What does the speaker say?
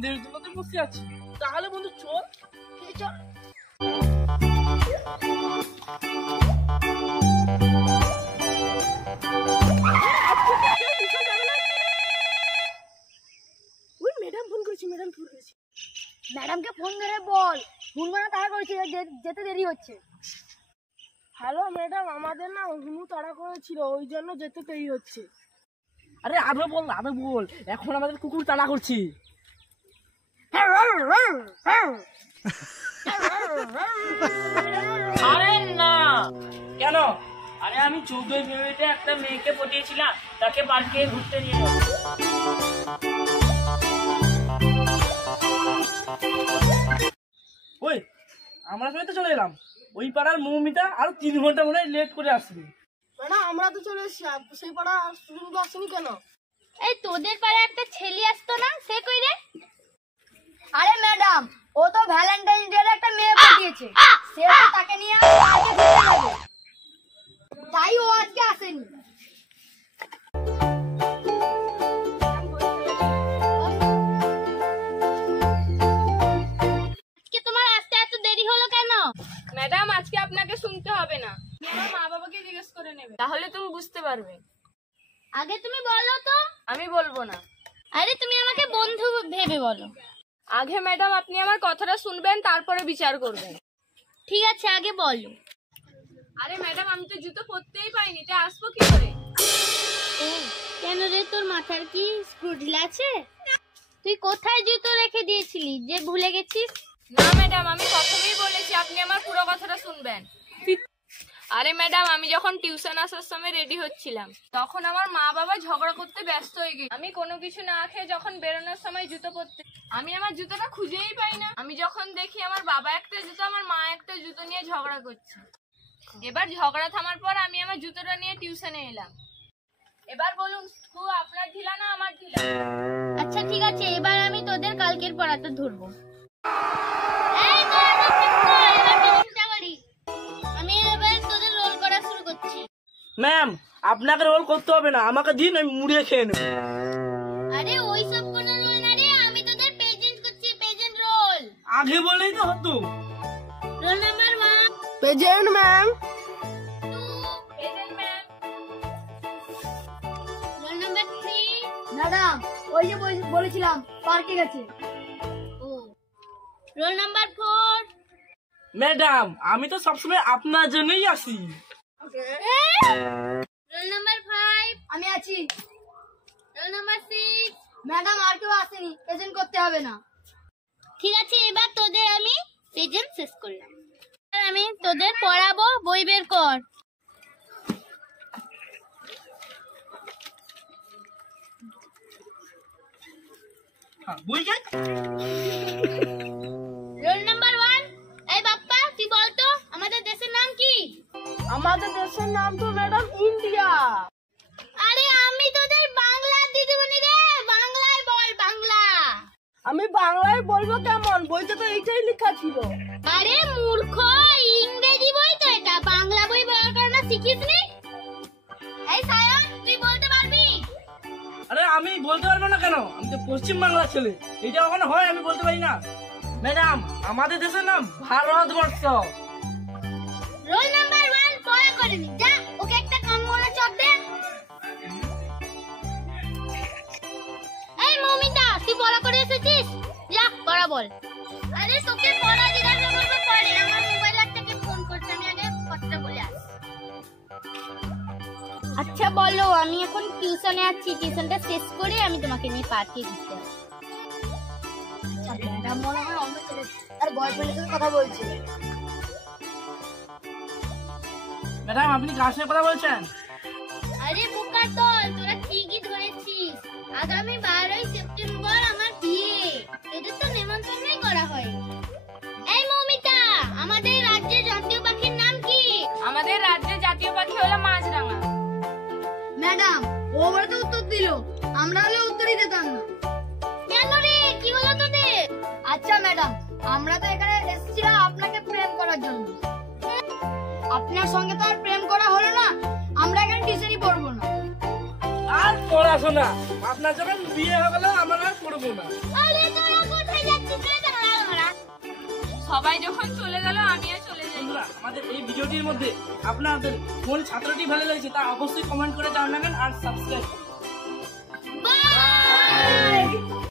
তোদের জন্য তো বসে আছি। তাহলে বন্ধু চল চল। ম্যাডামকে ফোন ধরে বল, ফোন মানে তাড়া করেছে, যেতে দেরি হচ্ছে। হ্যালো ম্যাডাম, আমাদের না হুনু তাড়া করেছিল, ওই জন্য যেতে দেরি হচ্ছে। আরে আরো বল আরো বল, এখন আমাদের কুকুর তাড়া করছি। আরে না কেন? আরে আমি 14 ফেব্রুয়ারিতে একটা মেয়েকে পটিয়েছিলাম, তাকে পার্কে ঘুরতে নিয়ে যাবো। ওই আমরা সবাই তো চলে এলাম, ওই পাড়ার মৌমিতা আরো 3 ঘন্টা মনে হয় লেট করে আসবে। না আমরা তো চলে এসেছি, সেই পাড়া শুধু আসেনি কেন? এই তোদের পাড়ায় একটা ছেলে আসতো না, সে কই রে? আরে ম্যাডাম, ও তো ভ্যালেন্টাইন ডে এর একটা মেয়ে পাঠিয়েছে, সে তো তাকে নিয়ে পার্কে ঘুরতে যাবে, তাই ও আজকে আসেনি। আজকে তোমার আসতে এত দেরি হলো কেন? ম্যাডাম আজকে আপনাকে শুনতে হবে না, আমার মা বাবাকে জিজ্ঞেস করে নেবে, তাহলে তুমি বুঝতে পারবে। আগে তুমি বলো তো। আমি বলবো না। আরে তুমি আমাকে বন্ধু ভেবে বলো। আগে ম্যাডাম আপনি আমার কথাটা শুনবেন, তারপরে বিচার করবেন। ঠিক আছে, আগে বলো। আরে ম্যাডাম আমি তো জুতো পরতেই পাইনি, তাই আসবো কি করে? কেন রে, তোর মাথার কি স্ক্রু ঢিলা আছে? তুই কোথায় জুতো রেখে দিয়েছিলি যে ভুলে গেছিস? না ম্যাডাম, আমি প্রথমেই বলেছি আপনি আমার পুরো কথাটা শুনবেন। আরে ম্যাডাম, আমি যখন টিউশন আসার সময় রেডি হচ্ছিলাম, তখন আমার মা বাবা ঝগড়া করতে ব্যস্ত হয়ে গেছে। আমি কোনো কিছু না খেয়ে যখন বেরোনোর সময় জুতো পরতে, আমি আমার জুতোটা খুঁজেই পাই না। আমি যখন দেখি আমার বাবা একটা জুতো, আমার মা একটা জুতো নিয়ে ঝগড়া করছে। এবার ঝগড়া থামার পর আমি আমার জুতোটা নিয়ে টিউশনে এলাম। এবার বলুন, স্ক্রু আপনার ঢিলা না আমার ঢিলা? আচ্ছা ঠিক আছে, এবার আমি তোদের কালকের পড়াটা ধরবো। আমি এবার তোদের রোল করা শুরু করছি। ম্যাম আপনাকে রোল করতে হবে না, আমাকে দিন, আমি মুড়িয়ে খেয়ে নেব। আরে ওই সব কোনো রোল না রে, আমি তোদের প্রেজেন্ট করছি, প্রেজেন্ট রোল। আগে বলেই তো হতো। Roll number 1 present ma'am. 2 present ma'am. Roll number 3 madam, ওই যে বলেছিলাম পার্কে গেছে। ও রোল নাম্বার 4 ম্যাডাম আমি তো সবসময় আপনার জন্যই আসি। রোল নাম্বার 5 আমি আছি। রোল নাম্বার 6 ম্যাডাম আর কেউ আসেনি, প্রেজেন্ট করতে হবে না। ঠিক আছে, এবার তোদের আমি প্রেজেন্ট শেষ করলাম, আমি তোদের পড়াবো। বই বের কর। বই যাই। রোল নাম্বার 1 এই বাপ্পা, তুই বল তো আমাদের দেশের নাম কি? আমাদের দেশের নাম তো ম্যাডাম ইন্ডিয়া। আরে আমি তোদের বাংলা দিদিমণি রে, বাংলায় বল, বাংলা। আমি বাংলায় বলবো কেমন, বইতে তো এইটাই লেখা ছিল। আরে মূর্খ, ইংরেজি বই তো এটা, বাংলা বই বলার কারণে শিখিসনি? এই সায়ন, তুই বলতে পারবি? আরে আমি বলতে পারবো না কেন, আমি তো পশ্চিম বাংলার ছেলে, এটা ওখানে হয় আমি বলতে পারি না। ম্যাডাম আমাদের দেশের নাম ভারতবর্ষ। রোল নাম্বার 1 পড়া করেনি, যা ওকে একটা কানমোলা চট দে। এই মৌমিতা, তুই পড়া করে এসেছিস? যা পড়া বল। আরে তোকে পড়া জিজ্ঞাসা করবো পরে, আমার মোবাইল থেকে ফোন করছে, আমি আগে কথাটা বলে আসি। আচ্ছা বলো, আমি এখন টিউশনে আছি, টিউশনটা শেষ করে আমি তোমাকে নিয়ে পার্কে ঘুরতে আসবো। ম্যাডাম মনে হয় অন্য ছেলে আর বয়ফ্রেন্ডের সাথে কথা বলছে। ম্যাডাম আপনি কার সাথে কথা বলছেন? আরে বোকা তোল, তোরা ঠিকই ধরেছিস, আগামী 12ই সেপ্টেম্বর আমার বিয়ে, এদের তো নেমন্তন্নই করা হয়। এই মৌমিতা, আমাদের রাজ্যের জাতীয় পাখির নাম কি? আমাদের রাজ্যের জাতীয় পাখি হলো মাছরাঙা। ম্যাডাম ও বলে তো উত্তর দিল, আমরা হলে উত্তরই দিতাম না। কেন রে, কি হলো তোদের? আচ্ছা ম্যাডাম, আমরা তো এখানে এসেছিলাম আপনাকে প্রেম করার জন্য। আপনার সঙ্গে তো আর প্রেম করা হলো না, আমরা এখানে টিউশনই পড়বো না। আর পড়াশোনা আপনার যখন বিয়ে হয়ে গেল আমার আর পড়বো না। আরে তোরা সবাই যখন চলে গেল আমিও চলে যাই। বন্ধুরা, আমাদের এই ভিডিওটির মধ্যে আপনাদের কোন ছাত্রটি ভালো লেগেছে তা অবশ্যই কমেন্ট করে জানাবেন আর সাবস্ক্রাইব করুন। বাই।